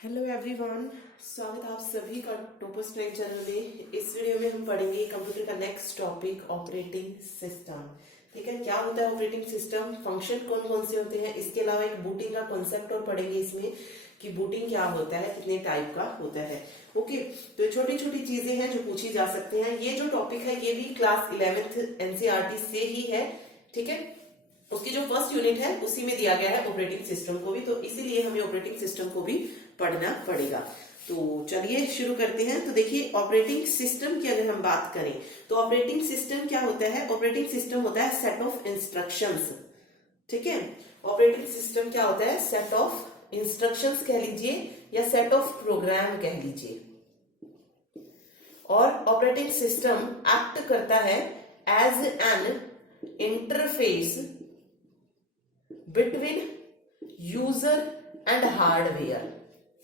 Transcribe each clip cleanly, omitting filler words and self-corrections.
Hello everyone, स्वागत है आप सभी का टॉपर्स ट्रेन चैनल में। इस वीडियो में हम पढ़ेंगे कंप्यूटर का नेक्स्ट टॉपिक ऑपरेटिंग सिस्टम। ठीक है, क्या होता है ऑपरेटिंग सिस्टम, फंक्शन कौन कौन से होते हैं, इसके अलावा एक बूटिंग का कॉन्सेप्ट और पढ़ेंगे इसमें कि बूटिंग क्या होता है, कितने टाइप का होता है। ओके, तो छोटी छोटी चीजें हैं जो पूछी जा सकती हैं। ये जो टॉपिक है ये भी क्लास 11th एनसीईआरटी से ही है। ठीक है, उसकी जो फर्स्ट यूनिट है उसी में दिया गया है ऑपरेटिंग सिस्टम को भी, तो इसीलिए हमें ऑपरेटिंग सिस्टम को भी पढ़ना पड़ेगा। तो चलिए शुरू करते हैं। तो देखिए, ऑपरेटिंग सिस्टम की अगर हम बात करें तो ऑपरेटिंग सिस्टम क्या होता है। ऑपरेटिंग सिस्टम होता है सेट ऑफ इंस्ट्रक्शंस। ठीक है, ऑपरेटिंग सिस्टम क्या होता है, सेट ऑफ इंस्ट्रक्शंस कह लीजिए या सेट ऑफ प्रोग्राम कह लीजिए। और ऑपरेटिंग सिस्टम एक्ट करता है as an interface between user and hardware.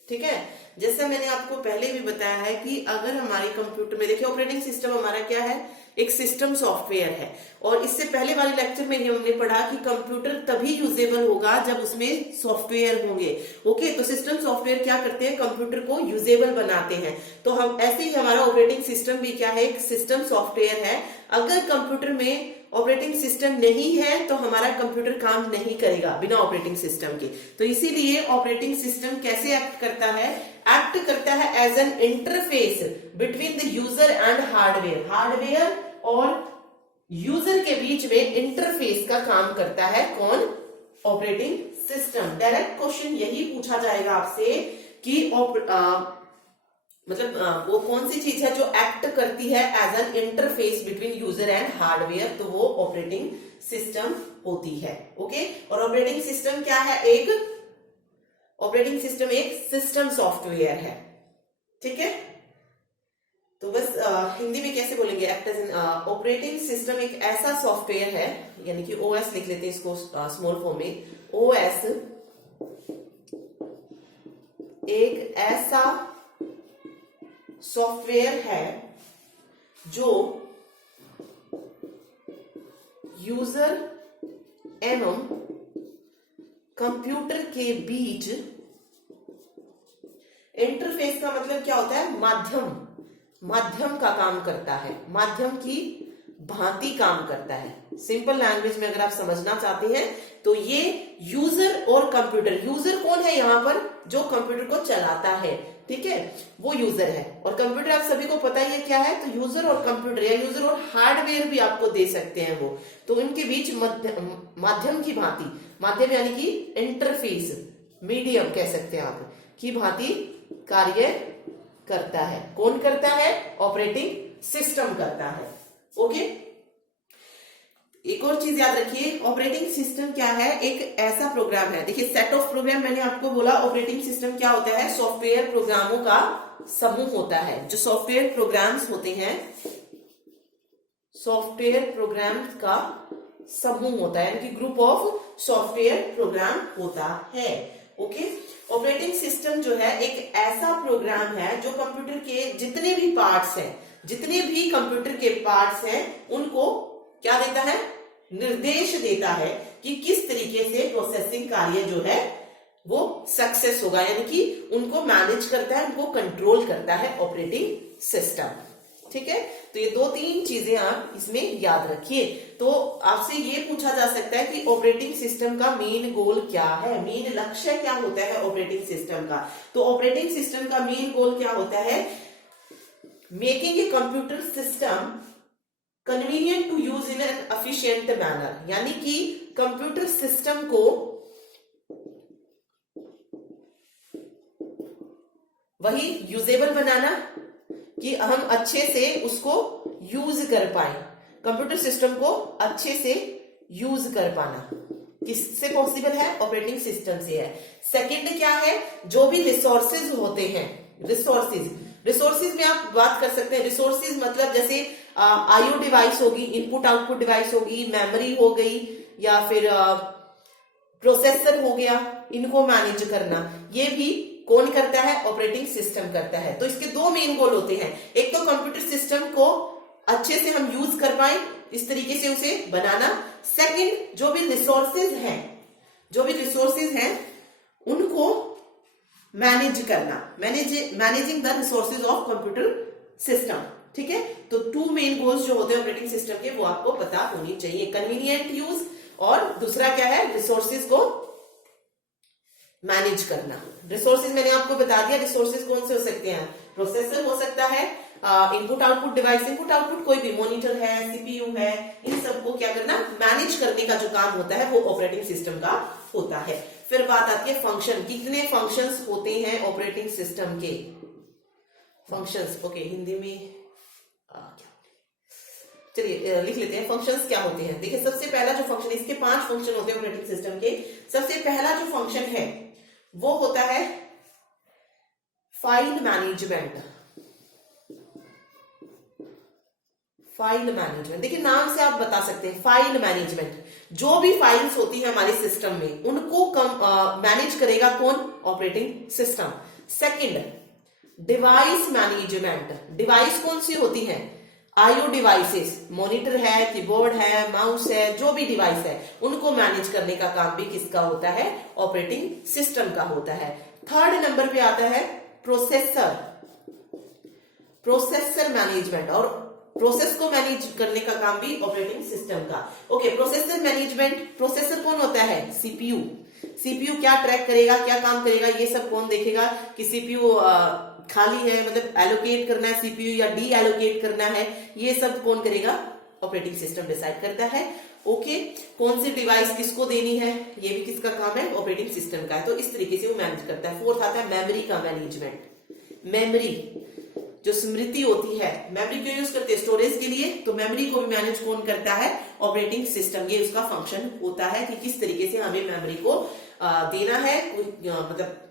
ठीक है, जैसे मैंने आपको पहले भी बताया है कि अगर हमारे कंप्यूटर में, देखिए ऑपरेटिंग सिस्टम हमारा क्या है, एक सिस्टम सॉफ्टवेयर है। और इससे पहले वाले लेक्चर में ही हमने पढ़ा कि कंप्यूटर तभी यूजेबल होगा जब उसमें सॉफ्टवेयर होंगे। ओके, तो सिस्टम सॉफ्टवेयर क्या करते हैं, कंप्यूटर को यूजेबल बनाते हैं। तो हम ऐसे ही हमारा ऑपरेटिंग सिस्टम भी क्या है, एक सिस्टम सॉफ्टवेयर है। अगर कंप्यूटर में ऑपरेटिंग सिस्टम नहीं है तो हमारा कंप्यूटर काम नहीं करेगा बिना ऑपरेटिंग सिस्टम के। तो इसीलिए ऑपरेटिंग सिस्टम कैसे एक्ट करता है, एक्ट करता है as an interface between the user and hardware. Hardware और यूजर के बीच में इंटरफेस का काम करता है कौन, ऑपरेटिंग सिस्टम। डायरेक्ट क्वेश्चन यही पूछा जाएगा आपसे कि वो कौन सी चीज है जो एक्ट करती है as an interface between user and hardware, तो वो ऑपरेटिंग सिस्टम होती है। ओके, और ऑपरेटिंग सिस्टम क्या है, एक ऑपरेटिंग सिस्टम एक सिस्टम सॉफ्टवेयर है। ठीक है, तो बस हिंदी में कैसे बोलेंगे, act as an operating system एक ऐसा सॉफ्टवेयर है, यानी कि ओएस लिख लेते हैं इसको स्मॉल फॉर्म में। ओएस एक ऐसा सॉफ्टवेयर है जो यूजर एवं कंप्यूटर के बीच, इंटरफेस का मतलब क्या होता है, माध्यम का काम करता है, माध्यम की भांति काम करता है। सिंपल लैंग्वेज में अगर आप समझना चाहते हैं तो ये यूजर और कंप्यूटर, यूजर कौन है यहाँ पर, जो कंप्यूटर को चलाता है। ठीक है, वो यूजर है। और कंप्यूटर आप सभी को पता ही है क्या है, तो यूजर और कंप्यूटर या यूजर और हार्डवेयर भी आपको दे सकते हैं वो। तो इनके बीच माध्यम की भांति, माध्यम यानी कि इंटरफेस, मीडियम कह सकते हैं आप, की भांति कार्य करता है। कौन करता है, ऑपरेटिंग सिस्टम करता है। ओके, एक और चीज याद रखिए, ऑपरेटिंग सिस्टम क्या है, एक ऐसा प्रोग्राम है। देखिए सेट ऑफ प्रोग्राम, मैंने आपको बोला ऑपरेटिंग सिस्टम क्या होता है, सॉफ्टवेयर प्रोग्रामों का समूह होता है। जो सॉफ्टवेयर प्रोग्राम्स होते हैं, सॉफ्टवेयर प्रोग्राम्स का समूह होता है, यानी कि ग्रुप ऑफ सॉफ्टवेयर प्रोग्राम होता है। ओके, ऑपरेटिंग सिस्टम जो है एक ऐसा प्रोग्राम है जो कंप्यूटर के जितने भी पार्ट्स हैं, जितने भी कंप्यूटर के पार्ट्स हैं, उनको क्या देता है, निर्देश देता है कि किस तरीके से प्रोसेसिंग कार्य जो है वो सक्सेस होगा, यानी कि उनको मैनेज करता है, उनको कंट्रोल करता है ऑपरेटिंग सिस्टम। ठीक है, तो ये दो तीन चीजें आप इसमें याद रखिए। तो आपसे ये पूछा जा सकता है कि ऑपरेटिंग सिस्टम का मेन गोल क्या है, मेन लक्ष्य क्या होता है ऑपरेटिंग सिस्टम का। तो ऑपरेटिंग सिस्टम का मेन गोल क्या होता है, making a computer system convenient to use in an efficient manner, यानी कि कंप्यूटर सिस्टम को वही यूजेबल बनाना कि हम अच्छे से उसको यूज कर पाए, कंप्यूटर सिस्टम को अच्छे से यूज कर पाना किससे पॉसिबल है, ऑपरेटिंग सिस्टम से है। सेकंड क्या है, जो भी रिसोर्सेज होते हैं, रिसोर्सेज में आप बात कर सकते हैं। रिसोर्सेज मतलब जैसे आईओ डिवाइस होगी, इनपुट आउटपुट डिवाइस होगी, मेमोरी हो गई, या फिर प्रोसेसर हो गया, इनको मैनेज करना, ये भी कौन करता है, ऑपरेटिंग सिस्टम करता है। तो इसके दो मेन गोल होते हैं, एक तो कंप्यूटर सिस्टम को अच्छे से हम यूज कर पाए, इस तरीके से उसे बनाना। सेकंड, जो भी रिसोर्सेज हैं उनको मैनेज करना, managing the resources of computer system. ठीक है, तो 2 मेन गोल्स जो होते हैं ऑपरेटिंग सिस्टम के वो आपको पता होनी चाहिए, कन्वीनियंट यूज और दूसरा क्या है, रिसोर्सेज को मैनेज करना। रिसोर्सेज मैंने आपको बता दिया, रिसोर्सेज कौन से हो सकते हैं, प्रोसेसर हो सकता है, input output device, input output कोई भी मॉनिटर है, सीपीयू है, इन सबको क्या करना, मैनेज करने का जो काम होता है वो ऑपरेटिंग सिस्टम का होता है। फिर बात आती है फंक्शन, कितने फंक्शंस होते हैं ऑपरेटिंग सिस्टम के, फंक्शंस। ओके, हिंदी में क्या, चलिए लिख लेते हैं फंक्शंस क्या होते हैं। देखिए सबसे पहला जो फंक्शन, इसके 5 फंक्शन होते हैं ऑपरेटिंग सिस्टम के। सबसे पहला जो फंक्शन है वो होता है फाइल मैनेजमेंट। फाइल मैनेजमेंट, देखिए नाम से आप बता सकते हैं, फाइल मैनेजमेंट, जो भी फाइल्स होती है हमारे सिस्टम में उनको मैनेज करेगा कौन, operating system. Second, device management, device कौन सी होती है, आईओ डिवाइसेस, मॉनिटर है, कीबोर्ड है, माउस है, जो भी डिवाइस है उनको मैनेज करने का काम भी किसका होता है, ऑपरेटिंग सिस्टम का होता है। थर्ड नंबर पे आता है प्रोसेसर, प्रोसेसर मैनेजमेंट, और प्रोसेस को मैनेज करने का काम भी ऑपरेटिंग सिस्टम का। ओके, प्रोसेसर मैनेजमेंट, प्रोसेसर कौन होता है, सीपीयू। सीपीयू क्या ट्रैक करेगा, क्या काम करेगा, ये सब कौन देखेगा कि सीपीयू खाली है, मतलब एलोकेट करना है सीपीयू या डी एलोकेट करना है, ये सब कौन करेगा, ऑपरेटिंग सिस्टम डिसाइड करता है। ओके, कौन सी डिवाइस किसको देनी है ये भी किसका काम है, ऑपरेटिंग सिस्टम का है, तो इस तरीके से वो मैनेज करता है। फोर्थ आता है मेमोरी का मैनेजमेंट, मेमोरी जो स्मृति होती है, मेमोरी क्यों यूज करते हैं, स्टोरेज के लिए, तो मेमोरी को भी मैनेज कौन करता है, ऑपरेटिंग सिस्टम। ये उसका फंक्शन होता है कि किस तरीके से हमें मेमोरी को देना है, मतलब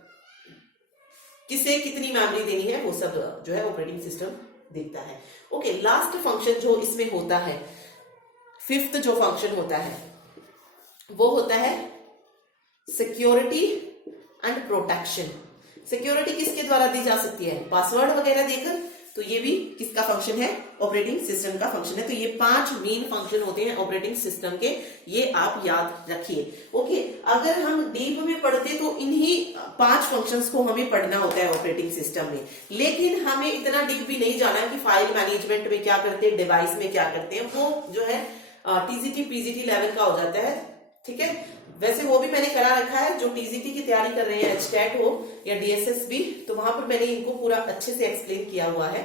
किसे कितनी मेमोरी देनी है, वो सब जो है ऑपरेटिंग सिस्टम देखता है। ओके, लास्ट फंक्शन जो इसमें होता है, फिफ्थ जो फंक्शन होता है वो होता है सिक्योरिटी एंड प्रोटेक्शन। सिक्योरिटी किसके द्वारा दी जा सकती है, पासवर्ड वगैरह देकर, तो ये भी किसका फंक्शन है, ऑपरेटिंग सिस्टम का फंक्शन है। तो ये 5 मेन फंक्शन होते हैं ऑपरेटिंग सिस्टम के, ये आप याद रखिए। ओके, अगर हम डीप में पढ़ते तो इन्हीं 5 फंक्शंस को हमें पढ़ना होता है ऑपरेटिंग सिस्टम में, लेकिन हमें इतना डीप भी नहीं जाना कि फाइल मैनेजमेंट में क्या करते हैं, डिवाइस में क्या करते हैं, वो जो है टीजीटी पीजीटी लेवल का हो जाता है। ठीक है, वैसे वो भी मैंने करा रखा है, जो टीजीटी की तैयारी कर रहे हैं, एचटेट हो या डीएसएस भी, तो वहां पर मैंने इनको पूरा अच्छे से एक्सप्लेन किया हुआ है।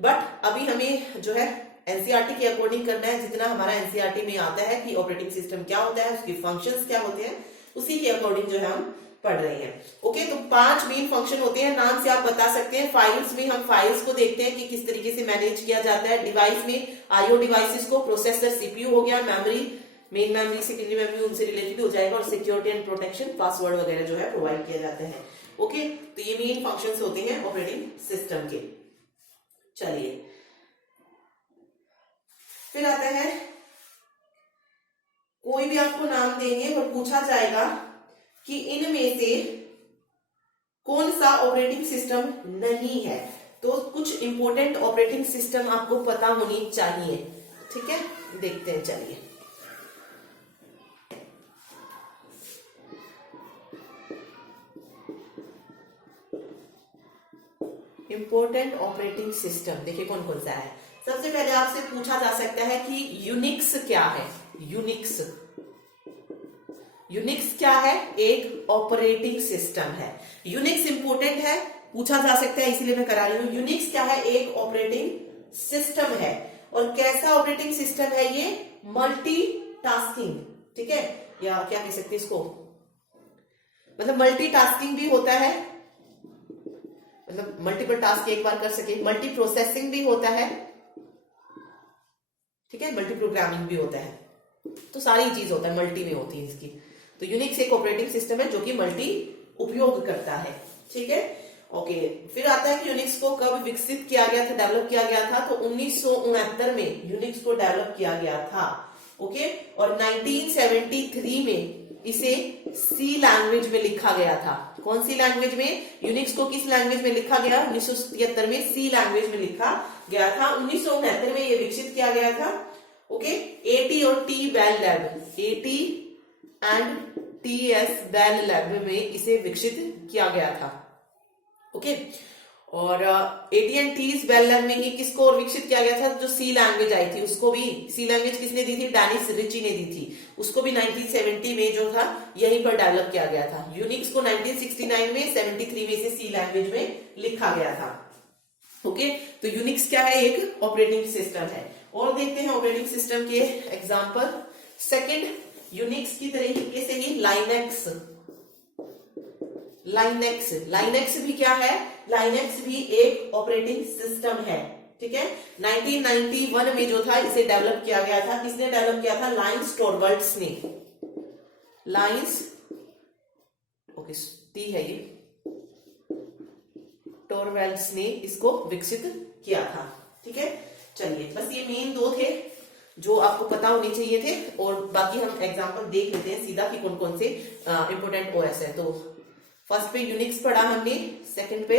बट अभी हमें जो है एनसीईआरटी के अकॉर्डिंग करना है, जितना हमारा एनसीईआरटी में आता है कि ऑपरेटिंग सिस्टम क्या होता है, उसके फंक्शंस क्या होते हैं, उसी के अकॉर्डिंग जो है हम पढ़ रहे हैं। ओके, तो 5 मेन फंक्शन होते हैं, नाम से आप बता सकते हैं। फाइल्स में हम फाइल्स को देखते हैं कि किस तरीके से मैनेज किया जाता है, डिवाइस में आईओ डिवाइसेस को, प्रोसेसर सीपीयू हो गया, memory, main memory, secondary memory उनसे रिलेटेड हो जाएगा, और सिक्योरिटी एंड प्रोटेक्शन, पासवर्ड वगैरह जो है प्रोवाइड किया जाता है। ओके, तो ये मेन फंक्शंस होते हैं ऑपरेटिंग सिस्टम के। चलिए, फिर आता है, कोई भी आपको नाम देंगे और पूछा जाएगा कि इनमें से कौन सा ऑपरेटिंग सिस्टम नहीं है, तो कुछ इंपॉर्टेंट ऑपरेटिंग सिस्टम आपको पता होनी चाहिए। ठीक है, देखते हैं, चलिए। इंपॉर्टेंट ऑपरेटिंग सिस्टम देखिए कौन कौन सा है। सबसे पहले आपसे पूछा जा सकता है कि यूनिक्स क्या है। यूनिक्स, यूनिक्स क्या है, एक ऑपरेटिंग सिस्टम है। यूनिक्स इंपॉर्टेंट है, पूछा जा सकता है, इसीलिए मैं करा रही हूं। यूनिक्स क्या है, एक ऑपरेटिंग सिस्टम है, और कैसा ऑपरेटिंग सिस्टम है ये, मल्टीटास्किंग। ठीक है, या क्या कह सकते हैं इसको, मतलब मल्टीटास्किंग भी होता है, मतलब मल्टीपल टास्क एक बार कर सके, मल्टी प्रोसेसिंग भी होता है, ठीक है, मल्टी प्रोग्रामिंग भी होता है, तो सारी चीज होता है, मल्टी में होती है इसकी। तो यूनिक्स एक ऑपरेटिंग सिस्टम है जो कि मल्टी उपयोग करता है। ठीक है, ओके। फिर आता है कि यूनिक्स को कब विकसित किया गया था, डेवलप किया गया था, तो 1969 में यूनिक्स को डेवलप किया गया था। ओके, और 1973 में इसे सी लैंग्वेज में लिखा गया था। कौन सी लैंग्वेज में, यूनिक्स को किस लैंग्वेज में लिखा गया, 1973 में सी लैंग्वेज में लिखा गया था। 1969 में ये विकसित किया गया था। ओके, एटी और T Bell lab, AT and T's Bell lab में इसे विकसित किया गया था। ओके। और AT&T's बेल लर्निंग किसको विकसित किया गया था? जो सी लैंग्वेज आई थी उसको भी, सी लैंग्वेज किसने दी थी? डेनिस रिची ने दी थी। उसको भी 1970 में जो था यहीं पर डेवलप किया गया था। यूनिक्स को 1969 में, 73 में इसे सी लैंग्वेज में लिखा गया था। ओके, तो यूनिक्स क्या है? एक ऑपरेटिंग सिस्टम है। और देखते हैं ऑपरेटिंग सिस्टम के एग्जांपल। सेकंड, यूनिक्स की तरीके से ही लाइनेक्स। लाइनेक्स भी क्या है? लाइनेक्स भी एक ऑपरेटिंग सिस्टम है। ठीक है, 1991 में जो था इसे डेवलप किया गया था। किसने डेवलप किया था? लाइन्स टॉरवल्ड्स ने। लाइन्स, ओके टी है ये, टॉरवल्ड्स ने इसको विकसित किया था। ठीक है, चलिए बस ये मेन दो थे जो आपको पता होने चाहिए थे, और बाकी हम एग्जांपल देख लेते हैं सीधा कि कौन कौन से इंपोर्टेंट ओएस है। तो फर्स्ट पे यूनिक्स पढ़ा हमने, सेकंड पे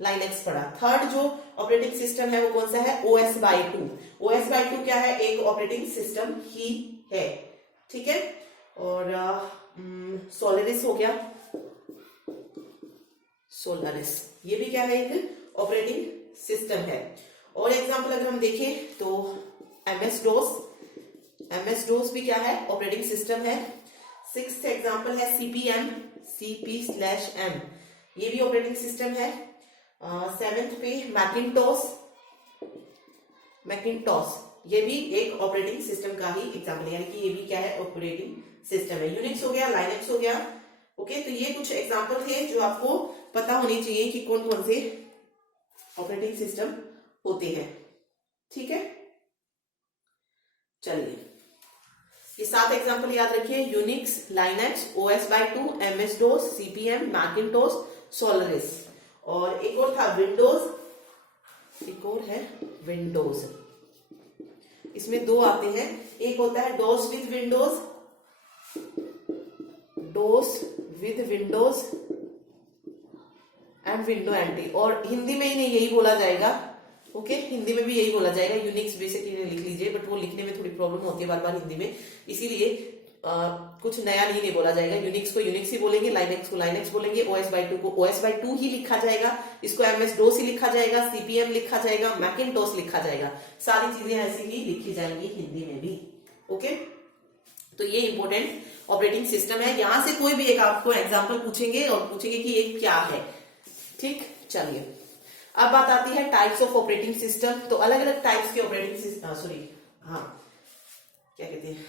लाइनेक्स पढ़ा। थर्ड जो ऑपरेटिंग सिस्टम है वो कौन सा है? OS/2। OS/2 क्या है? एक ऑपरेटिंग सिस्टम ही है। ठीक है, और सोलारिस हो गया, सोलारिस ये भी क्या है? एक ऑपरेटिंग सिस्टम है। और एग्जांपल अगर हम देखें तो MS DOS भी क्या है? ऑपरेटिंग सिस्टम है। सिक्स्थ एग्जांपल है CP/M, CP/M, ये भी ऑपरेटिंग सिस्टम है। सेवेंथ पे मैकिन्टॉश, ये भी एक ऑपरेटिंग सिस्टम का ही एग्जांपल है, यानी कि ये भी क्या है? ऑपरेटिंग सिस्टम है। यूनिक्स हो गया, लाइनेक्स हो गया। ओके, तो ये कुछ एग्जांपल थे जो आपको पता होनी चाहिए कि कौन कौन से ऑपरेटिंग सिस्टम होते हैं। ठीक है, चलिए ये 7 एग्जांपल याद रखिए। Unix, Linux, OS/2, MS DOS, CP/M, Macintosh, Solaris. और एक और था विंडोज, एक और है विंडोज। इसमें दो आते हैं, एक होता है DOS with Windows, DOS with Windows and window anti. और हिंदी में इन्हें यही बोला जाएगा। ओके, हिंदी में भी यही बोला जाएगा। यूनिक्स बेसिकली लिख लीजिए, बट वो लिखने में थोड़ी प्रॉब्लम होती है बार बार हिंदी में, इसीलिए कुछ नया नहीं बोला जाएगा। यूनिक्स को यूनिक्स ही बोलेंगे, लाइनेक्स को लाइनेक्स बोलेंगे, OS/2 को OS/2 ही लिखा जाएगा, इसको MS DOS ही लिखा जाएगा, CP/M लिखा जाएगा, मैकिन्टॉश लिखा जाएगा। सारी चीजें ऐसी ही लिखी जाएंगी हिंदी में भी। ओके, तो ये इंपॉर्टेंट ऑपरेटिंग सिस्टम है। यहां से कोई भी एक आपको एग्जाम्पल पूछेंगे और पूछेंगे कि ये क्या है। ठीक, चलिए अब बात आती है टाइप्स ऑफ ऑपरेटिंग सिस्टम। तो अलग अलग टाइप्स के ऑपरेटिंग सिस्टम, क्या कहते हैं,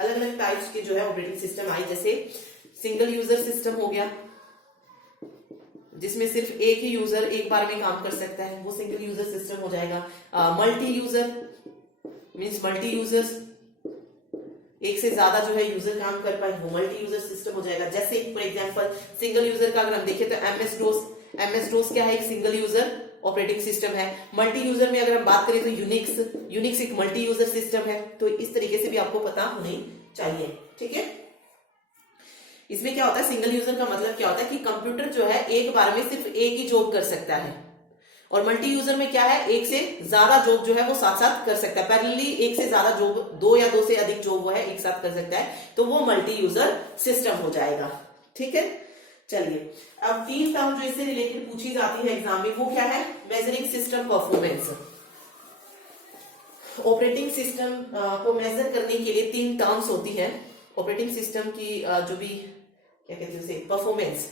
अलग अलग टाइप्स के जो है ऑपरेटिंग सिस्टम आई। जैसे सिंगल यूजर सिस्टम हो गया, जिसमें सिर्फ एक ही यूजर एक बार में काम कर सकता है, वो सिंगल यूजर सिस्टम हो जाएगा। Multi user means multi users, एक से ज्यादा जो है यूजर काम कर पाए, वो मल्टी यूजर सिस्टम हो जाएगा। जैसे फॉर एग्जांपल सिंगल यूजर का अगर हम देखें तो MS DOS क्या है? एक सिंगल यूजर ऑपरेटिंग सिस्टम है। मल्टी यूजर में अगर हम बात करें तो यूनिक्स एक मल्टी यूजर सिस्टम है। तो इस तरीके से भी आपको पता होनी चाहिए। ठीक है, इसमें क्या होता है? सिंगल यूजर का मतलब क्या होता है कि कंप्यूटर जो है एक बार में सिर्फ एक ही जॉब कर सकता है, और मल्टी यूजर में क्या है? एक से ज्यादा जॉब जो है वो साथ साथ कर सकता है। पैरेलली एक से ज्यादा जॉब, दो या दो से अधिक जॉब वो है एक साथ कर सकता है, तो वो मल्टी यूजर सिस्टम हो जाएगा। ठीक है, चलिए अब 3 टर्म जो इससे रिलेटेड पूछी जाती है एग्जाम में, वो क्या है? Measuring system performance. Operating system को मेजर करने के लिए 3 टर्म्स होती है। ऑपरेटिंग सिस्टम की जो भी क्या कहते हैं उसे, परफॉर्मेंस,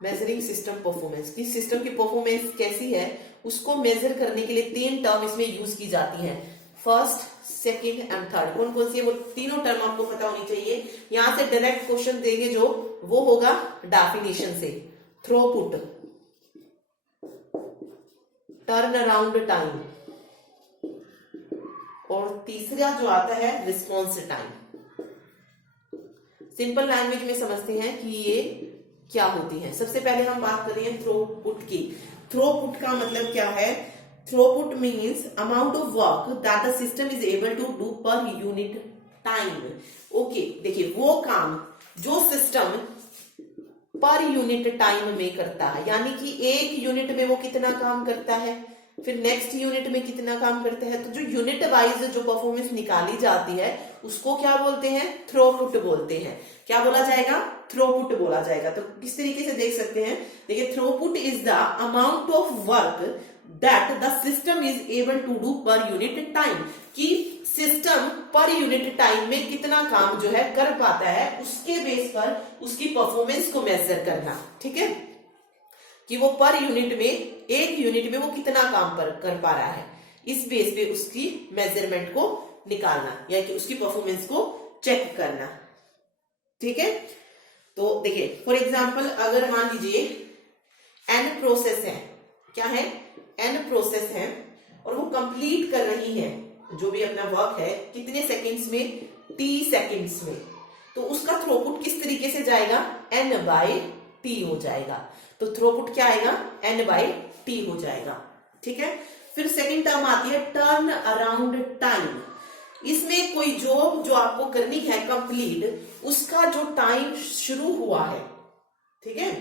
मेजरिंग सिस्टम परफॉर्मेंस, कि सिस्टम की परफॉर्मेंस कैसी है उसको मेजर करने के लिए 3 टर्म इसमें यूज की जाती हैं। First, second and third. कौन कौन सी है? वो तीनों टर्म आपको पता होनी चाहिए। यहां से डायरेक्ट क्वेश्चन देंगे जो, वो होगा डेफिनेशन से। थ्रोपुट, टर्न अराउंड टाइम, और तीसरा जो आता है रिस्पॉन्स टाइम। सिंपल लैंग्वेज में समझते हैं कि ये क्या होती है। सबसे पहले हम बात कर रहे हैं थ्रोपुट की। थ्रोपुट का मतलब क्या है? Throughput means amount of work that the system is able to do per unit time. Okay, देखिए वो काम जो सिस्टम पर यूनिट टाइम में करता है, यानी कि एक यूनिट में वो कितना काम करता है, फिर नेक्स्ट यूनिट में कितना काम करता है। तो जो यूनिट वाइज जो परफॉर्मेंस निकाली जाती है उसको क्या बोलते हैं, थ्रोपुट बोलते हैं। क्या बोला जाएगा, थ्रोपुट बोला जाएगा। तो किस तरीके से देख सकते हैं, देखिए throughput is the amount of work that the system is able to do per unit time, कि सिस्टम पर यूनिट टाइम में कितना काम जो है कर पाता है, उसके बेस पर उसकी परफॉर्मेंस को मेजर करना। ठीक है, कि वो पर यूनिट में, एक यूनिट में वो कितना काम कर पा रहा है, इस बेस पे उसकी मेजरमेंट को निकालना या कि उसकी परफॉर्मेंस को चेक करना। ठीक है, तो देखिए फॉर एग्जांपल अगर मान लीजिए एन प्रोसेस है, क्या है, एन प्रोसेस है और वो कंप्लीट कर रही है जो भी अपना वर्क है कितने सेकंड्स में, टी सेकंड्स में, तो उसका थ्रोपुट किस तरीके से जाएगा, एन बाय टी हो जाएगा। तो थ्रोपुट क्या आएगा, एन बाय टी हो जाएगा। ठीक है, फिर सेकंड टर्म आती है टर्न अराउंड टाइम। इसमें कोई जॉब जो आपको करनी है कंप्लीट, उसका जो टाइम शुरू हुआ है, ठीक है,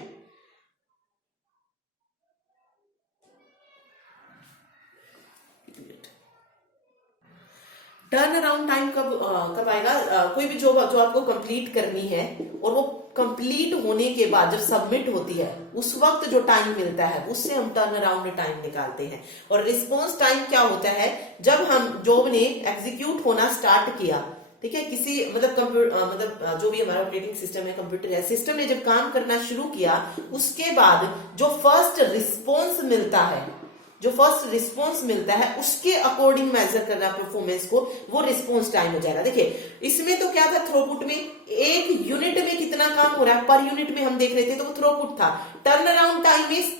टर्न अराउंड टाइम कब आएगा, कोई भी जॉब जो आपको कंप्लीट करनी है और वो कंप्लीट होने के बाद जब सबमिट होती है उस वक्त जो टाइम मिलता है उससे हम टर्न अराउंड टाइम निकालते हैं। और रिस्पॉन्स टाइम क्या होता है, जब हम जॉब ने एग्जीक्यूट होना स्टार्ट किया, ठीक है, किसी मतलब जो भी हमारा ऑपरेटिंग सिस्टम है, कंप्यूटर है, सिस्टम ने जब काम करना शुरू किया उसके बाद जो फर्स्ट रिस्पॉन्स मिलता है, जो फर्स्ट रिस्पॉन्स मिलता है उसके अकॉर्डिंग मेजर करना परफॉर्मेंस को, वो रिस्पॉन्स टाइम हो जाएगा। देखिए इसमें तो क्या था, थ्रोपुट में एक यूनिट में कितना काम हो रहा है पर यूनिट में हम देख रहे थे, तो वो थ्रोपुट था। टर्न अराउंड टाइम में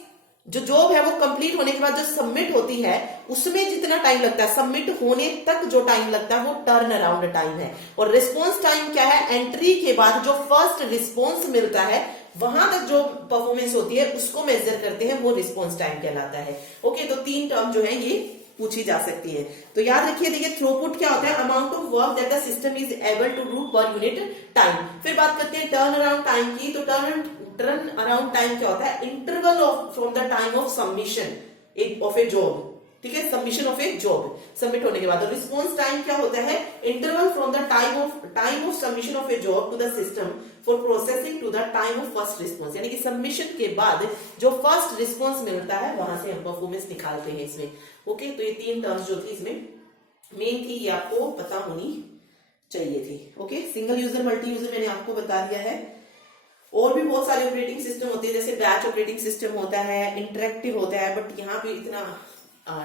जो जॉब है वो कंप्लीट होने के बाद जो सबमिट होती है उसमें जितना टाइम लगता है, सबमिट होने तक जो टाइम लगता है वो टर्न अराउंड टाइम है। और रिस्पॉन्स टाइम क्या है, एंट्री के बाद जो फर्स्ट रिस्पॉन्स मिलता है वहां तक जो परफॉर्मेंस होती है उसको मेजर करते हैं, वो रिस्पॉन्स टाइम कहलाता है। ओके, तो तीन टर्म जो है ये पूछी जा सकती है। तो याद रखिए, देखिए थ्रोपुट क्या होता है, amount of work that the system is able to do per unit time. फिर बात करते हैं टर्न अराउंड टाइम की। तो टर्न अराउंड टाइम क्या होता है, interval of from the time of submission of a job, ठीक है, submission of a job, submit होने के बाद। और रिस्पॉन्स टाइम क्या होता है, interval from the time of submission of a job to the system for processing to the time of first response, यानी कि सबमिशन के बाद जो फर्स्ट रिस्पॉन्स मिलता है वहां से हम परफॉर्मेंस निकालते हैं इसमें। ओके, तो ये तीन टर्म्स जो थी इसमें मेन थी, ये आपको पता होनी चाहिए थी। Okay, single user multi user मैंने आपको बता दिया है। और भी बहुत सारे ऑपरेटिंग सिस्टम होते हैं, जैसे बैच ऑपरेटिंग सिस्टम होता है, इंटरेक्टिव होता है, बट यहाँ पे इतना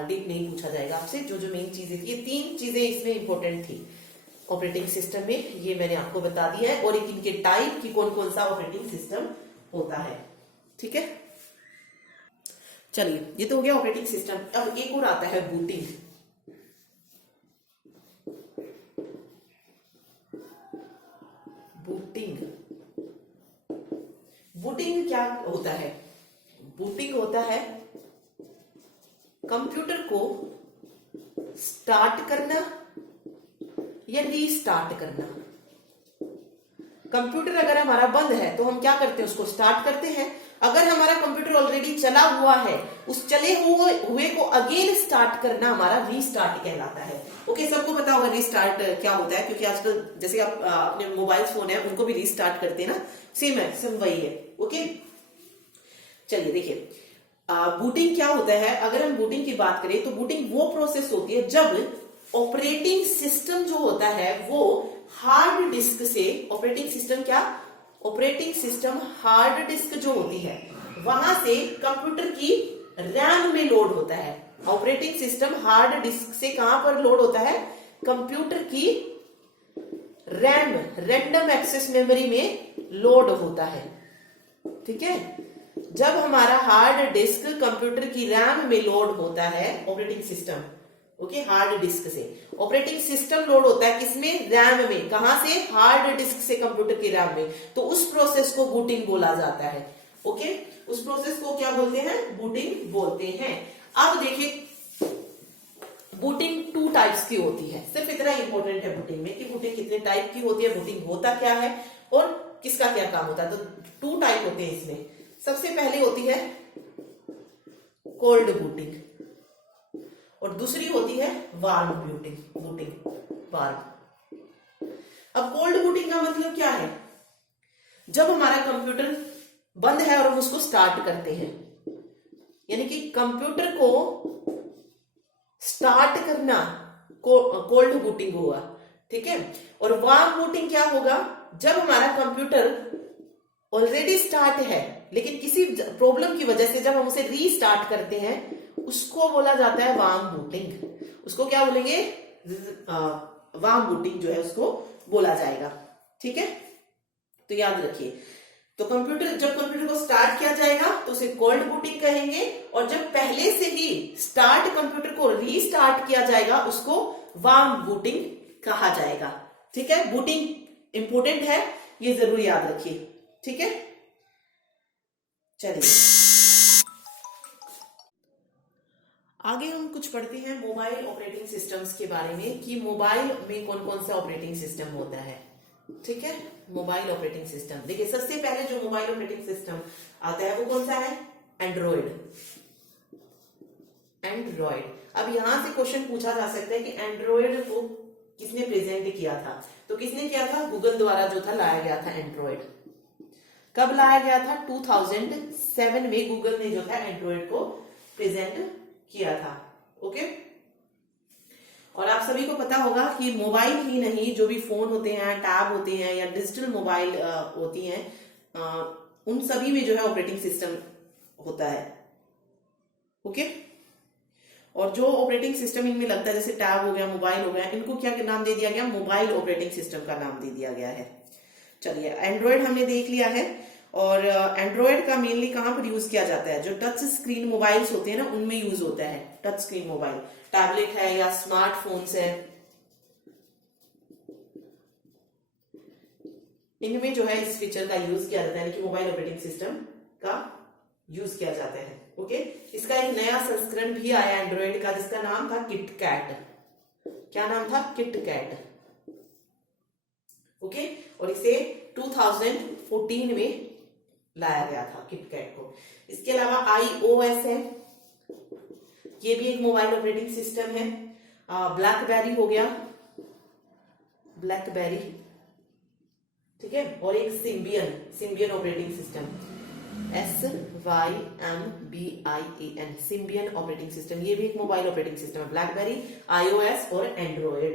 डीप नहीं पूछा जाएगा आपसे। जो जो मेन चीजें थी, ये तीन चीजें इसमें इंपॉर्टेंट थी ऑपरेटिंग सिस्टम में, ये मैंने आपको बता दिया है। और इनके टाइप की कौन कौन सा ऑपरेटिंग सिस्टम होता है। ठीक है, चलिए ये तो हो गया ऑपरेटिंग सिस्टम। अब एक और आता है बूटिंग। बूटिंग क्या होता है, बूटिंग होता है कंप्यूटर को स्टार्ट करना या रीस्टार्ट करना। कंप्यूटर अगर हमारा बंद है तो हम क्या करते हैं, उसको स्टार्ट करते हैं। अगर हमारा कंप्यूटर ऑलरेडी चला हुआ है, उस चले हुए को अगेन स्टार्ट करना हमारा रीस्टार्ट कहलाता है। ओके, सबको पता होगा रीस्टार्ट क्या होता है, क्योंकि आजकल जैसे आप अपने मोबाइल फोन है उनको भी रीस्टार्ट करते हैं ना, सेम है, सेम वही है। ओके, चलिए देखिए बूटिंग क्या होता है। अगर हम बूटिंग की बात करें तो बूटिंग वो प्रोसेस होती है जब ऑपरेटिंग सिस्टम जो होता है वो हार्ड डिस्क से, ऑपरेटिंग सिस्टम क्या, ऑपरेटिंग सिस्टम हार्ड डिस्क जो होती है वहां से कंप्यूटर की रैम में लोड होता है। ऑपरेटिंग सिस्टम हार्ड डिस्क से कहां पर लोड होता है, कंप्यूटर की रैम, रैंडम एक्सेस मेमोरी में लोड होता है। ठीक है, जब हमारा हार्ड डिस्क कंप्यूटर की रैम में लोड होता है, operating system, okay, hard disk से ऑपरेटिंग सिस्टम लोड होता है किसमें, रैम में। कहां से, हार्ड डिस्क से कंप्यूटर की रैम में। तो उस प्रोसेस को बूटिंग बोला जाता है। ओके, उस प्रोसेस को क्या बोलते हैं, बूटिंग बोलते हैं। अब देखिए बूटिंग टू टाइप्स की होती है, सिर्फ इतना इंपॉर्टेंट है बूटिंग में कि बूटिंग कितने टाइप की होती है, बूटिंग होता क्या है और किसका क्या काम होता है। तो टू टाइप होते हैं इसमें। सबसे पहले होती है कोल्ड बूटिंग और दूसरी होती है वार्म बूटिंग, वार्म। अब कोल्ड बूटिंग का मतलब क्या है? जब हमारा कंप्यूटर बंद है और हम उसको स्टार्ट करते हैं, यानी कि कंप्यूटर को स्टार्ट करना कोल्ड बूटिंग होगा, ठीक है। और वार्म बूटिंग क्या होगा? जब हमारा कंप्यूटर ऑलरेडी स्टार्ट है लेकिन किसी प्रॉब्लम की वजह से जब हम उसे रीस्टार्ट करते हैं, उसको बोला जाता है वार्म बूटिंग। उसको क्या बोलेंगे? वार्म बूटिंग जो है उसको बोला जाएगा, ठीक है। तो याद रखिए, तो जब कंप्यूटर को स्टार्ट किया जाएगा तो उसे कोल्ड बूटिंग कहेंगे, और जब पहले से ही स्टार्ट कंप्यूटर को रीस्टार्ट किया जाएगा उसको वार्म बूटिंग कहा जाएगा, ठीक है। बूटिंग इंपॉर्टेंट है, ये जरूर याद रखिए, ठीक है। चलिए आगे हम कुछ पढ़ते हैं मोबाइल ऑपरेटिंग सिस्टम्स के बारे में, कि मोबाइल में कौन कौन सा ऑपरेटिंग सिस्टम होता है, ठीक है। मोबाइल ऑपरेटिंग सिस्टम, देखिए सबसे पहले जो मोबाइल ऑपरेटिंग सिस्टम आता है वो कौन सा है? एंड्रॉइड। अब यहां से क्वेश्चन पूछा जा सकता है कि एंड्रॉइड को किसने प्रेजेंट किया था? तो किसने किया था? गूगल द्वारा जो था लाया गया था एंड्रॉइड। कब लाया गया था? 2007 में गूगल ने जो था एंड्रॉइड को प्रेजेंट किया था, ओके। और आप सभी को पता होगा कि मोबाइल ही नहीं, जो भी फोन होते हैं, टैब होते हैं या डिजिटल मोबाइल होती हैं, उन सभी में जो है ऑपरेटिंग सिस्टम होता है, ओके। और जो ऑपरेटिंग सिस्टम इनमें लगता है, जैसे टैब हो गया, मोबाइल हो गया, इनको क्या नाम दे दिया गया? मोबाइल ऑपरेटिंग सिस्टम का नाम दे दिया गया है। चलिए एंड्रॉइड हमने देख लिया है, और एंड्रॉइड का मेनली कहां पर यूज किया जाता है? जो टच स्क्रीन मोबाइल्स होते हैं ना, उनमें यूज होता है। टच स्क्रीन मोबाइल, टैबलेट है या स्मार्टफोन्स है, इनमें जो है इस फीचर का यूज किया जाता है, यानी कि मोबाइल ऑपरेटिंग सिस्टम का यूज किया जाता है, ओके। इसका एक नया संस्करण भी आया एंड्रॉइड का, जिसका नाम था किटकैट। क्या नाम था? KitKat, okay. और इसे 2014 में लाया गया था किटकैट को। इसके अलावा iOS है, ये भी एक मोबाइल ऑपरेटिंग सिस्टम है। ब्लैकबेरी हो गया, ब्लैकबेरी, ठीक है। और एक Symbian operating system, SYMBIAN, Symbian operating system, ये भी एक मोबाइल ऑपरेटिंग सिस्टम है। ब्लैकबेरी, iOS और एंड्रॉइड,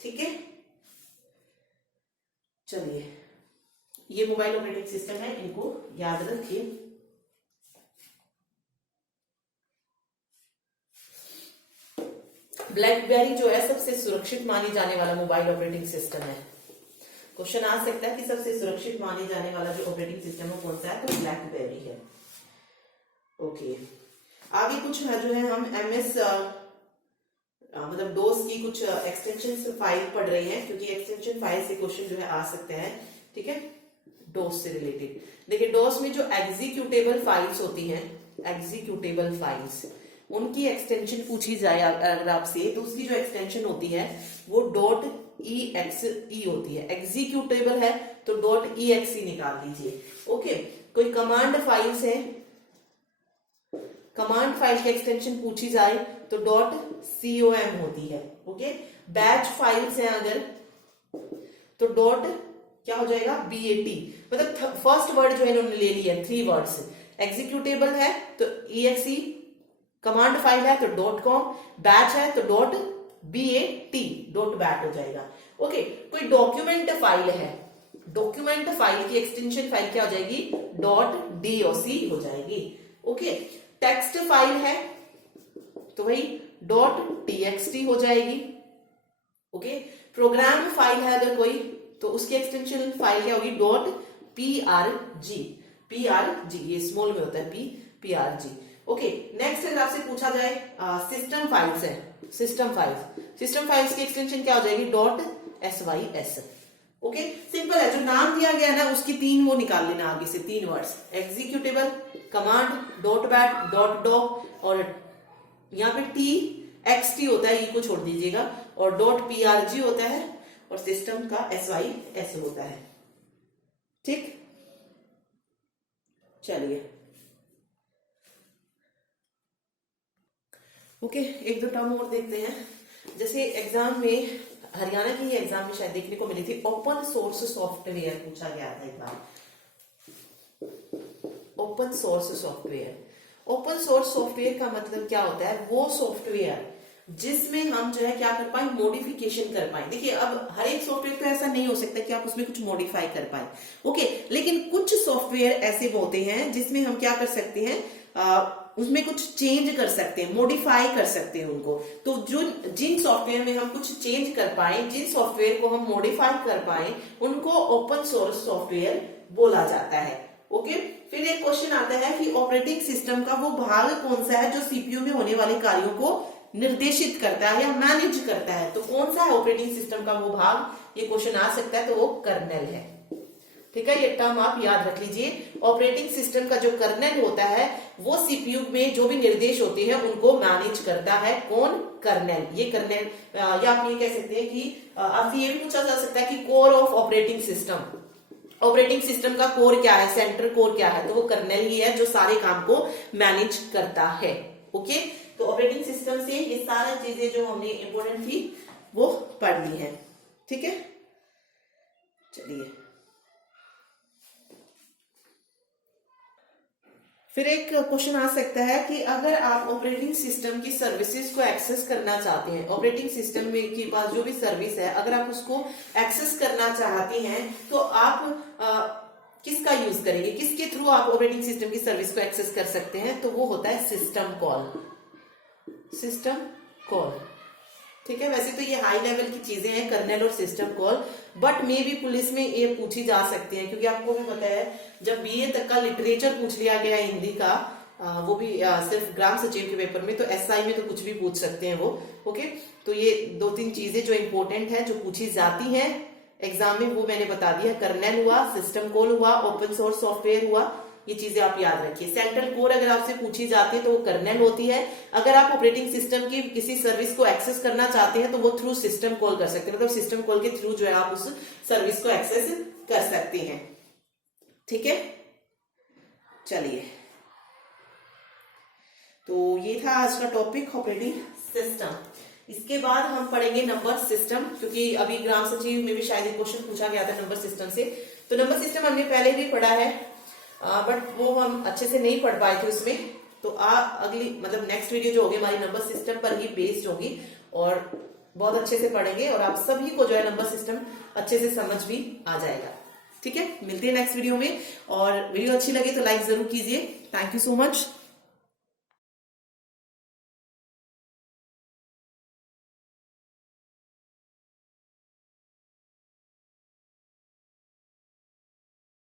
ठीक है। चलिए ये मोबाइल ऑपरेटिंग सिस्टम है, इनको याद रखिए। ब्लैकबेरी जो है सबसे सुरक्षित मानी जाने वाला मोबाइल ऑपरेटिंग सिस्टम है। क्वेश्चन आ सकता है कि सबसे सुरक्षित माने जाने वाला जो ऑपरेटिंग सिस्टम है कौन सा है? तो ब्लैकबेरी है, ओके। आगे कुछ है जो है हम एमएस मतलब डोस की कुछ एक्सटेंशन फाइल पढ़ रहे हैं, क्योंकि एक्सटेंशन फाइल से क्वेश्चन जो है आ सकते हैं, ठीक है, डोस से रिलेटेड। देखिए डोस में जो एग्जीक्यूटेबल फाइल्स होती हैं, एग्जीक्यूटेबल फाइल्स, उनकी एक्सटेंशन पूछी जाए अगर आपसे, तो उसकी जो एक्सटेंशन होती है वो .exe होती है। एग्जीक्यूटेबल है तो .exe निकाल दीजिए, ओके। कोई कमांड फाइल्स है, कमांड फाइल की एक्सटेंशन पूछी जाए तो .com होती है, ओके। बैच फाइल्स हैं अगर तो क्या हो जाएगा? BAT, मतलब फर्स्ट वर्ड जो है इन्होंने ले लिया, 3 वर्ड्स। एग्जीक्यूटेबल है तो exe, कमांड फाइल है तो .com, बैच है तो .bat हो जाएगा, ओके। कोई डॉक्यूमेंट फाइल है, डॉक्यूमेंट फाइल की एक्सटेंशन फाइल क्या हो जाएगी? .doc हो जाएगी, ओके। टेक्स्ट फाइल है तो वही .txt हो जाएगी, ओके। प्रोग्राम फाइल है अगर कोई, तो उसकी एक्सटेंशन फाइल क्या होगी? .prg, ये स्मॉल में होता है prg, ओके। नेक्स्ट अगर आपसे पूछा जाए सिस्टम फाइल्स है, सिस्टम फाइल्स की एक्सटेंशन क्या हो जाएगी? .sys, okay. सिंपल है, जो नाम दिया गया है ना उसकी 3 वो निकाल लेना आगे से, 3 words, executable, command, .bat, .doc, और यहाँ पे txt होता है, ये को छोड़ दीजिएगा, और .prg होता है, और सिस्टम का sys होता है, ठीक। चलिए ओके, एक दो टर्म और देखते हैं। जैसे एग्जाम में हरियाणा की एग्जाम में शायद देखने को मिली थी, ओपन सोर्स सॉफ्टवेयर पूछा गया था एक बार। Open source software, open source software का मतलब क्या होता है, वो सॉफ्टवेयर जिसमें हम जो है क्या कर पाए, मॉडिफिकेशन कर पाए। देखिए अब हर एक सॉफ्टवेयर तो ऐसा नहीं हो सकता कि आप उसमें कुछ मॉडिफाई कर पाए, ओके, लेकिन कुछ सॉफ्टवेयर ऐसे होते हैं जिसमें हम क्या कर सकते हैं, उसमें कुछ चेंज कर सकते हैं, मॉडिफाई कर सकते हैं उनको। तो जो जिन सॉफ्टवेयर में हम कुछ चेंज कर पाए, जिन सॉफ्टवेयर को हम मॉडिफाई कर पाए, उनको ओपन सोर्स सॉफ्टवेयर बोला जाता है, ओके। फिर एक क्वेश्चन आता है कि ऑपरेटिंग सिस्टम का वो भाग कौन सा है जो सीपीयू में होने वाले कार्यों को निर्देशित करता है या मैनेज करता है। तो कौन सा है ऑपरेटिंग सिस्टम का वो भाग, ये क्वेश्चन आ सकता है, तो वो कर्नेल है, ठीक है। ये टर्म आप याद रख लीजिए। ऑपरेटिंग सिस्टम का जो कर्नेल होता है वो सीपीयू में जो भी निर्देश होते हैं उनको मैनेज करता है, कौन, कर्नेल। ये कर्नेल, या आप ये कह सकते हैं कि आपसे ये भी पूछा जा सकता है कि core of operating system, operating system का कोर क्या है, सेंट्रल कोर क्या है, तो वो कर्नेल ही है जो सारे काम को मैनेज करता है, ओके। तो ऑपरेटिंग सिस्टम से ये सारी चीजें जो हमने इंपॉर्टेंट थी वो पढ़ ली है, ठीक है। चलिए फिर एक क्वेश्चन आ सकता है कि अगर आप ऑपरेटिंग सिस्टम की सर्विसेज को एक्सेस करना चाहते हैं, ऑपरेटिंग सिस्टम में के पास जो भी सर्विस है अगर आप उसको एक्सेस करना चाहते हैं तो आप किसका यूज करेंगे, किसके थ्रू आप ऑपरेटिंग सिस्टम की सर्विस को एक्सेस कर सकते हैं, तो वो होता है सिस्टम कॉल, सिस्टम कॉल, ठीक है। वैसे तो ये हाई लेवल की चीजें हैं कर्नेल और सिस्टम कॉल, बट मे भी पुलिस में ये पूछी जा सकती है, क्योंकि आपको भी पता है जब बीए तक का लिटरेचर पूछ लिया गया हिंदी का, वो भी सिर्फ ग्राम सचिव के पेपर में, तो एसआई में तो कुछ भी पूछ सकते हैं वो, ओके। तो ये 2-3 चीजें जो इंपॉर्टेंट है जो पूछी जाती हैं एग्जाम में वो मैंने बता दिया, कर्नेल हुआ, सिस्टम कॉल हुआ, ओपन सोर्स सॉफ्टवेयर हुआ, ये चीजें आप याद रखिए। सेंट्रल कोर अगर आपसे पूछी जाती है तो वो कर्नेल होती है। अगर आप ऑपरेटिंग सिस्टम की किसी सर्विस को एक्सेस करना चाहते हैं तो वो थ्रू सिस्टम कॉल कर सकते हैं, मतलब सिस्टम कॉल के थ्रू जो है आप उस सर्विस को एक्सेस कर सकते हैं, ठीक है। चलिए तो ये था आज का टॉपिक ऑपरेटिंग सिस्टम। इसके बाद हम पढ़ेंगे नंबर सिस्टम, क्योंकि अभी ग्राम सचिव में भी शायद एक क्वेश्चन पूछा गया था नंबर सिस्टम से। तो नंबर सिस्टम हमने पहले भी पढ़ा है, बट वो हम अच्छे से नहीं पढ़ पाए थे उसमें। तो अगली मतलब नेक्स्ट वीडियो जो होगी हमारी नंबर सिस्टम पर ही बेस्ड होगी और बहुत अच्छे से पढ़ेंगे और आप सभी को जो है नंबर सिस्टम अच्छे से समझ भी आ जाएगा, ठीक है। मिलते हैं नेक्स्ट वीडियो में, और वीडियो अच्छी लगे तो लाइक जरूर कीजिए। Thank you so much.